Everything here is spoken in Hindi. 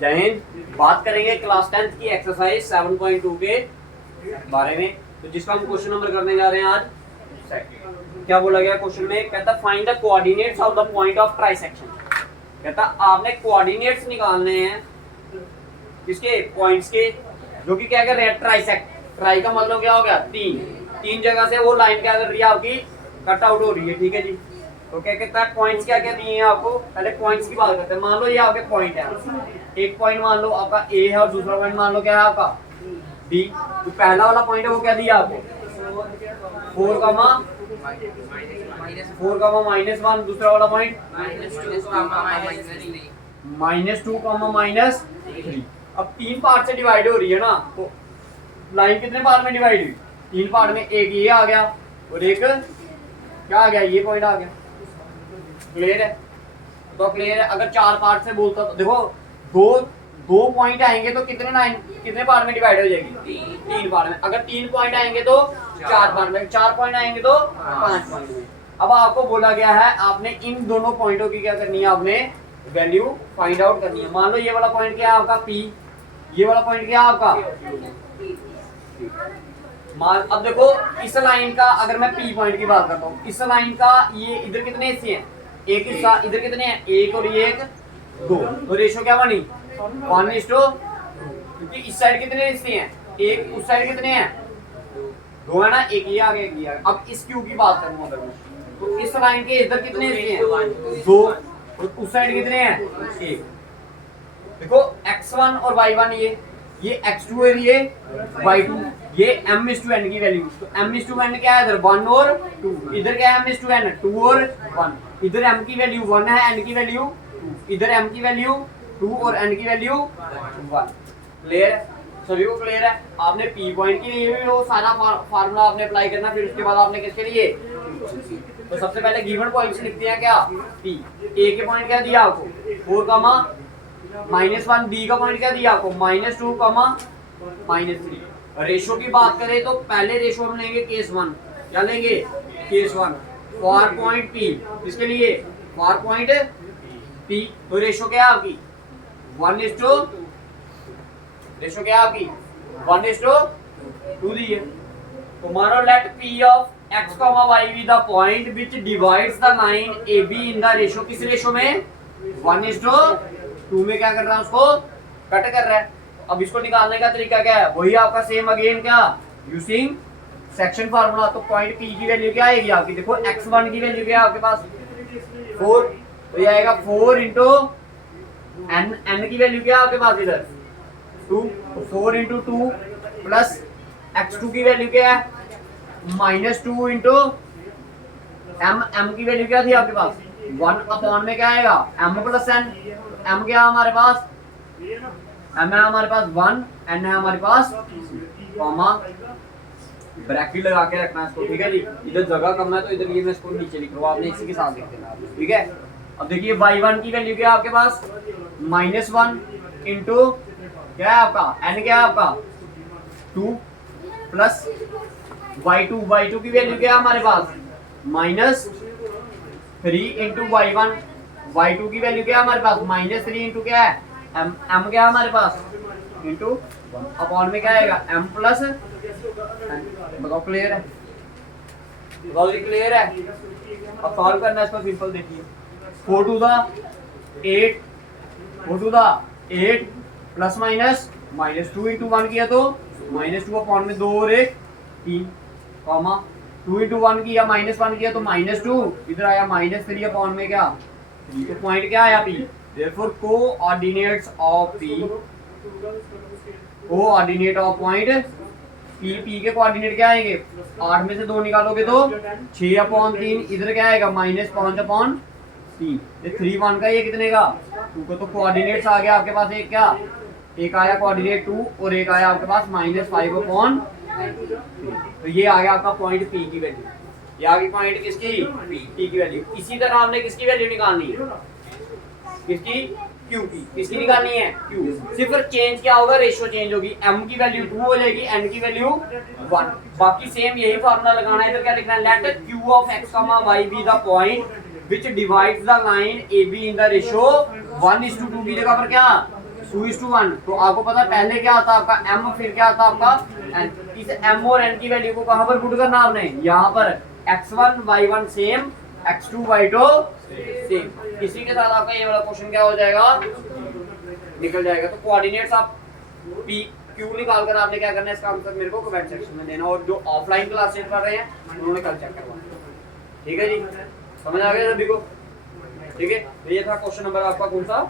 जय हिंद। बात करेंगे क्लास 10th की एक्सरसाइज 7.2 के बारे में। तो जिसका हम क्वेश्चन नंबर करने जा रहे हैं आज। क्या बोला गया क्वेश्चन में? कहता find the coordinates of the point of trisection. कहता आपने कोऑर्डिनेट्स निकालने हैं किसके? पॉइंट्स के, जो कि क्या कर रहे हैं? ट्राइसेक्ट। ट्राई का मतलब क्या हो गया? तीन जगह से वो लाइन क्या कर रही है आपकी? कट आउट हो रही है। ठीक है जी। तो क्या कहता है पॉइंट्स क्या क्या दिए हैं आपको? पहले पॉइंट्स की बात करते हैं। मान लो ये आपके पॉइंट है, एक पॉइंट मान लो आपका ए है और दूसरा पॉइंट मान लो क्या है आपका बी। तो पहला वाला पॉइंट है वो क्या दिया आपको? 4, -1। दूसरा वाला पॉइंट -2, -3। अब 3 पार्ट से डिवाइड हो रही है ना, तो लाइन कितने पार्ट में डिवाइड हुई? 3 पार्ट में। एक ये आ गया और एक क्या आ गया? ये पॉइंट आ गया। क्लियर है? तो क्लियर है। अगर 4 पार्ट से बोलता तो देखो दो पॉइंट आएंगे तो कितने पार्ट में डिवाइड हो जाएगी? 3 पार्ट में। अगर 3 पॉइंट आएंगे तो 4 पार्ट में, 4 पॉइंट आएंगे तो 5 पॉइंट में। अब आपको बोला गया है आपने इन दोनों पॉइंटों की क्या करनी है? आपने वैल्यू फाइंड आउट करनी है। मान लो ये वाला पॉइंट क्या है आपका? P। ये वाला पॉइंट क्या है आपका? अब देखो इस लाइन का अगर मैं P पॉइंट की बात करता हूँ, इस लाइन का ये इधर कितने हिस्से हैं? एक हिस्सा। इधर कितने हैं? एक और ये एक 2। तो रेशो क्या बनी? 1:2। क्योंकि इस साइड कितने हिस्से हैं? एक। उस साइड कितने हैं? 2 है ना। एक ये आ गया, एक ये आ गया। अब इस क्यू की बात करूँ अगर मैं, तो इस लाइन के इधर कितने हिस्से हैं? 2। और उस साइड कितने हैं? 1। देखो x1 और y1 ये x2 है, ये y2। ये m/n की वैल्यू। तो m/n क्या है इधर? 1 और 2। इधर क्या है? m/n 2 और 1। इधर m की वैल्यू 1 है, n की वैल्यू 2। इधर m की वैल्यू 2 और n की वैल्यू 1। क्लियर है? सभी को क्लियर है? आपने p पॉइंट के लिए भी वो सारा फार्मूला आपने अप्लाई करना, फिर उसके बाद आपने किसके लिए? तो सबसे पहले गिवन पॉइंट्स लिखते हैं क्या? p। a के पॉइंट क्या दिया आपको? 4, -1। बी का पॉइंट क्या दिया आपको? -2, -3। रेशो की बात करें तो पहले रेशो हम लेंगे केस 1। क्या लेंगे? Case 1 for point P। किसके लिए? For point P। तो रेशो क्या है आपकी? 1:2। रेशो क्या है आपकी? 1:2 दी है। तो मानो let P of x, y be the point which divides the line AB in the ratio. किस रेशो में? 1:2 में। क्या कर रहा है? उसको कट कर रहा है। अब इसको निकालने का तरीका क्या है? वही आपका सेम अगेन क्या? Using section formula. तो पॉइंट P की वैल्यू क्या आएगी आपकी? देखो x1 की वैल्यू क्या है आपके पास? 4। तो ये आएगा 4 इंटू n की वैल्यू क्या है आपके पास? इधर 2। तो 4 इंटू 2 प्लस x2 की वैल्यू क्या है? -2 इंटू m की वैल्यू क्या थी आपके पास? 1 अपॉन में क्या आएगा? m plus n। m क्या है हमारे पास? m है हमारे पास 1, n है हमारे पास कॉमा, ब्रैकेट लगा के रखना है इसको। ठीक है जी। इधर जगह कम है तो इधर ये मैं इसको नीचे लिख रहा हूँ, आपने इसी के साथ लिख देना। ठीक है। अब देखिए y1 की वैल्यू क्या है आपके पास? -1 इंटू क्या है आपका? n क्या है आपका? 2 प्लस y2 की वैल्यू क्या है हमारे पास? -3 इंटू y2 की वैल्यू क्या है हमारे पास? -3 इंटू क्या है? m क्या है हमारे पास? इंटू अपॉन में क्या आएगा? m plus. बताओ क्लियर है? बताओ जी क्लियर है? अब सॉल्व करना है इसको। सिंपल देखिए 4 to the 8 plus minus -2 into 1 किया तो -2 अपॉन में 2 और 1 3 कॉमा 2 इंटू 1 किया -1 किया तो -2। इधर आया -3 अपॉन में क्या? 3। तो पॉइंट क्या आया P? Therefore coordinates of P, coordinate of point P के कोऑर्डिनेट क्या आएंगे? 8 में से 2 निकालोगे तो 6/3। इधर क्या आएगा? -5/3। ये 3 1 का, ये कितने का? 2 का। तो कोऑर्डिनेट्स आ गया आपके पास एक क्या? एक आया कोऑर्डिनेट 2 और एक आया आपके पास -5/3। तो ये आ गया आपका पॉइंट P की वैल्यू। ये आ गई पॉइंट किसकी? P की वैल्यू। इसी तरह हमने किसकी वैल्यू निकालनी है? किसकी? Q की। किसकी निकालनी है? Q। सिर्फ चेंज क्या होगा? रेशियो चेंज होगी। m की वैल्यू 2 हो जाएगी, n की वैल्यू 1। बाकी सेम यही फार्मूला लगाना है। इधर क्या लिखना है? Let Q of x, y be the point which divides the line AB in the ratio 1:2 की जगह पर क्या 2:1। तो आपको पता है पहले क्या आता है आपका m, फिर क्या आता है आपका n। इस m और n की वैल्यू को कहां पर पुट करना आपने, यहां पर x1 y1 same, x2 y2 same. इसी के साथ आपका ये वाला क्वेश्चन क्या हो जाएगा, निकल जाएगा। तो कोऑर्डिनेट्स आप p q निकाल कर आपने क्या करना है, इसका आंसर मेरे को कमेंट सेक्शन में देना, और जो ऑफलाइन क्लासेस कर रहे हैं उन्होंने कल चेक करवाना। ठीक है जी, समझ आ गया सभी को? ठीक है, तो ये था क्वेश्चन नंबर आपका कौन सा,